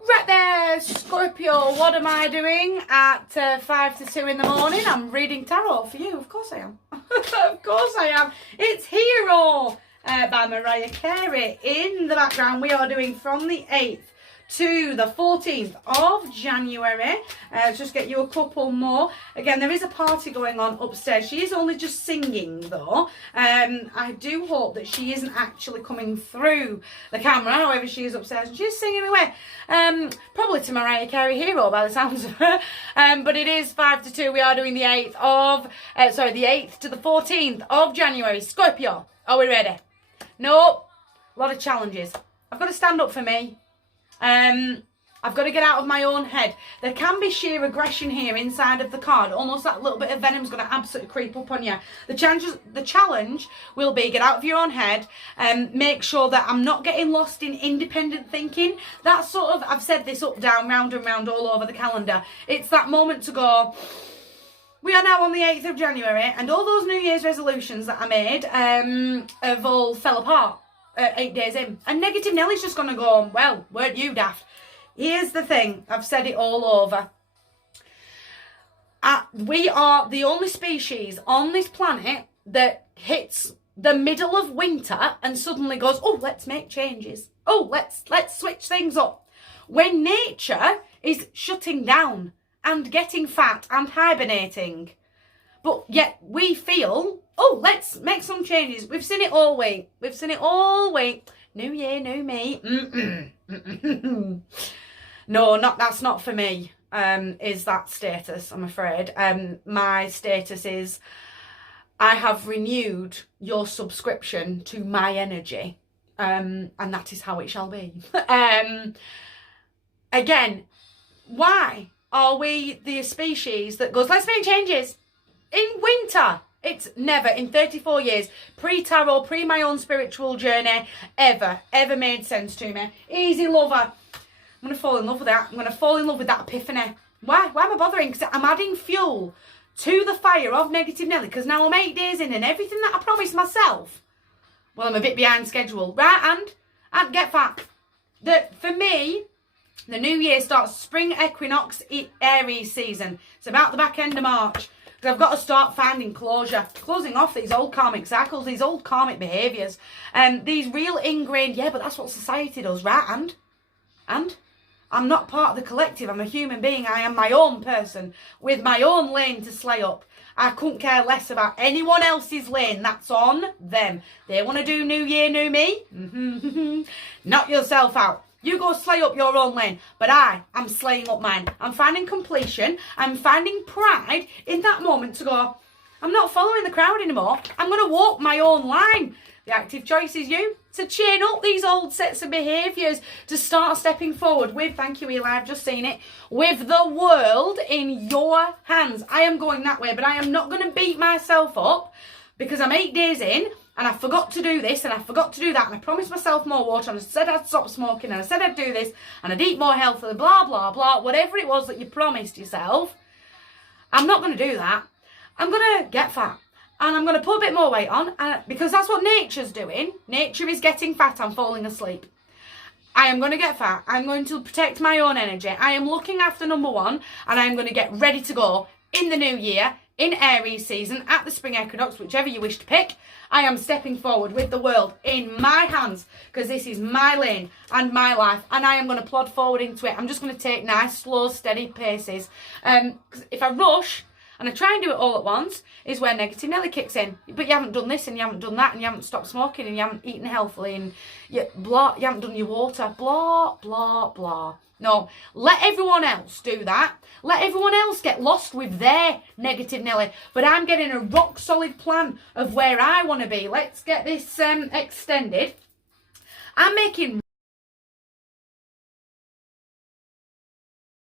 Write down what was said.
Right there, Scorpio, what am I doing at 5 to 2 in the morning? I'm reading tarot for you. Of course I am. Of course I am. It's Hero by Mariah Carey. In the background, we are doing from the 8th to the 14th of January. Just get you a couple more. Again, there is a party going on upstairs. She is only just singing though. I do hope that she isn't actually coming through the camera. However, she is upstairs and she's singing away. Probably to Mariah Carey Hero by the sounds of her. But it is 5 to 2. We are doing the 8th of, the 8th to the 14th of January. Scorpio, are we ready? Nope. A lot of challenges. I've got to stand up for me. I've got to get out of my own head. There can be sheer aggression here inside of the card. Almost that little bit of venom's going to absolutely creep up on you. The challenge will be get out of your own head and make sure that I'm not getting lost in independent thinking. That's sort of, I've said this up, down, round and round all over the calendar. It's that moment to go, we are now on the 8th of January and all those New Year's resolutions that I made have all fell apart. 8 days in. And Negative Nelly's just going to go, well, weren't you daft? Here's the thing. I've said it all over. We are the only species on this planet that hits the middle of winter and suddenly goes, oh, let's make changes. Oh, let's switch things up. When nature is shutting down and getting fat and hibernating. But yet we feel, oh, let's make some changes. We've seen it all week. We've seen it all week. New year, new me. No, that's not for me, is that status, I'm afraid. My status is, I have renewed your subscription to my energy. And that is how it shall be. Again, why are we the species that goes, let's make changes? In winter, it's never in 34 years, pre-tarot, pre my own spiritual journey, ever made sense to me. Easy lover. I'm going to fall in love with that. I'm going to fall in love with that epiphany. Why am I bothering? Because I'm adding fuel to the fire of Negative Nelly. Because now I'm 8 days in and everything that I promised myself, well, I'm a bit behind schedule. Right, and get fat. For me, the new year starts spring equinox Aries season. It's about the back end of March. Because I've got to start finding closure, closing off these old karmic cycles, these old karmic behaviours, these real ingrained, yeah, but that's what society does, right? And I'm not part of the collective. I'm a human being. I am my own person with my own lane to slay up. I couldn't care less about anyone else's lane. That's on them. They want to do new year, new me. Knock yourself out. You go slay up your own lane, but I am slaying up mine. I'm finding completion. I'm finding pride in that moment to go, I'm not following the crowd anymore. I'm going to walk my own line. The active choice is you to chain up these old sets of behaviours, to start stepping forward with, thank you Eli, I've just seen it, with the world in your hands. I am going that way, but I am not going to beat myself up because I'm 8 days in. And I forgot to do this and I forgot to do that. And I promised myself more water and I said I'd stop smoking and I said I'd do this and I'd eat more healthily, blah, blah, blah. Whatever it was that you promised yourself, I'm not going to do that. I'm going to get fat. And I'm going to put a bit more weight on because that's what nature's doing. Nature is getting fat and falling asleep. I am going to get fat. I'm going to protect my own energy. I am looking after number one and I'm going to get ready to go in the new year, in Aries season, at the spring equinox, whichever you wish to pick. I am stepping forward with the world in my hands because this is my lane and my life and I am going to plod forward into it. I'm just going to take nice, slow, steady paces. Because if I rush and I try and do it all at once is where Negative Nelly kicks in. But you haven't done this and you haven't done that and you haven't stopped smoking and you haven't eaten healthily and you haven't done your water. Blah, blah, blah. No, let everyone else do that. Let everyone else get lost with their Negative Nelly. But I'm getting a rock solid plan of where I want to be. Let's get this extended. I'm making